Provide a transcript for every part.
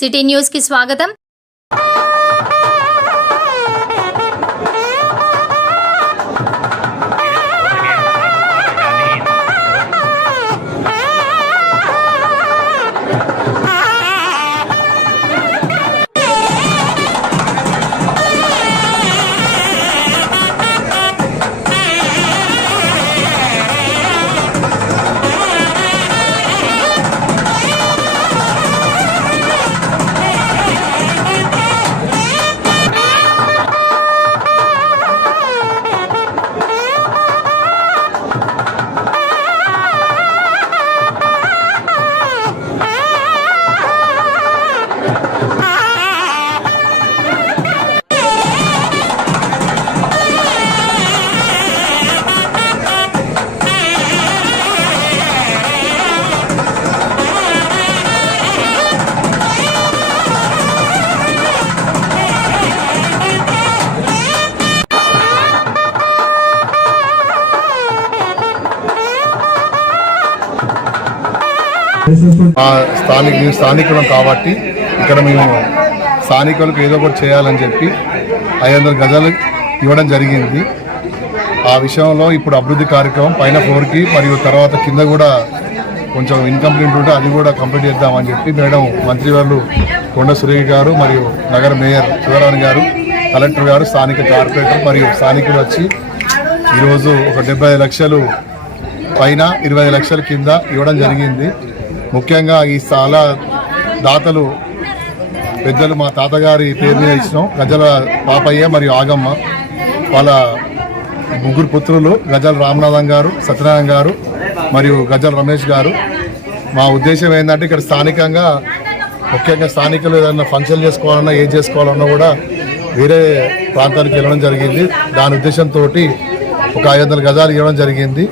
City news కి స్వాగతం. స్థానికులం కాబట్టి ఇక్కడ మేము స్థానికులకు ఏదో ఒకటి చేయాలని చెప్పి 500 గజాలు ఇవ్వడం జరిగింది. ఆ విషయంలో ఇప్పుడు అభివృద్ధి కార్యక్రమం పైన ఫ్లోర్కి మరియు తర్వాత కింద కూడా కొంచెం ఇన్కంప్లీట్ ఉంటే అది కూడా కంప్లీట్ చేద్దామని చెప్పి మేడం మంత్రివర్యులు కొండ సురేఖ గారు మరియు నగర మేయర్ శివరాణి గారు, కలెక్టర్ గారు, స్థానిక కార్పొరేటర్ మరియు స్థానికులు వచ్చి ఈరోజు ఒక 75 లక్షలు పైన 25 లక్షల కింద ఇవ్వడం జరిగింది. ముఖ్యంగా ఈ స్థల దాతలు పెద్దలు మా తాతగారి పేరు మీద ఇచ్చినాం. గజల పాపయ్య మరియు ఆగమ్మ, వాళ్ళ ముగ్గురు పుత్రులు గజల రామనాథం గారు, సత్యనారాయణ గారు మరియు గజల రమేష్ గారు. మా ఉద్దేశం ఏంటంటే ఇక్కడ స్థానికంగా ముఖ్యంగా స్థానికులు ఏదైనా ఫంక్షన్ చేసుకోవాలన్నా ఏం చేసుకోవాలన్నా కూడా వేరే ప్రాంతానికి వెళ్ళడం జరిగింది. దాని ఉద్దేశంతో ఒక 500 గజాలు ఇవ్వడం జరిగింది.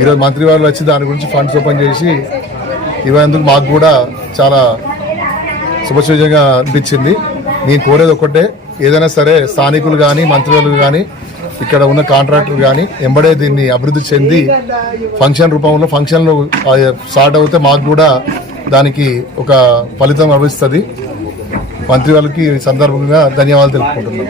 ఈరోజు మంత్రి వారు వచ్చి దాని గురించి ఫండ్స్ ఓపెన్ చేసి ఇవ్వనందుకు మాకు కూడా చాలా శుభసూచకంగా అనిపించింది. నేను కోరేది ఒకటే, ఏదైనా సరే స్థానికులు కానీ మంత్రులు కానీ ఇక్కడ ఉన్న కాంట్రాక్టర్ కానీ ఎంబడే దీన్ని అభివృద్ధి చెంది ఫంక్షన్ రూపంలో ఫంక్షన్లు స్టార్ట్ అవుతే మాకు కూడా దానికి ఒక ఫలితం లభిస్తుంది. మంత్రి వాళ్ళకి ఈ సందర్భంగా ధన్యవాదాలు తెలుపుకుంటున్నాం.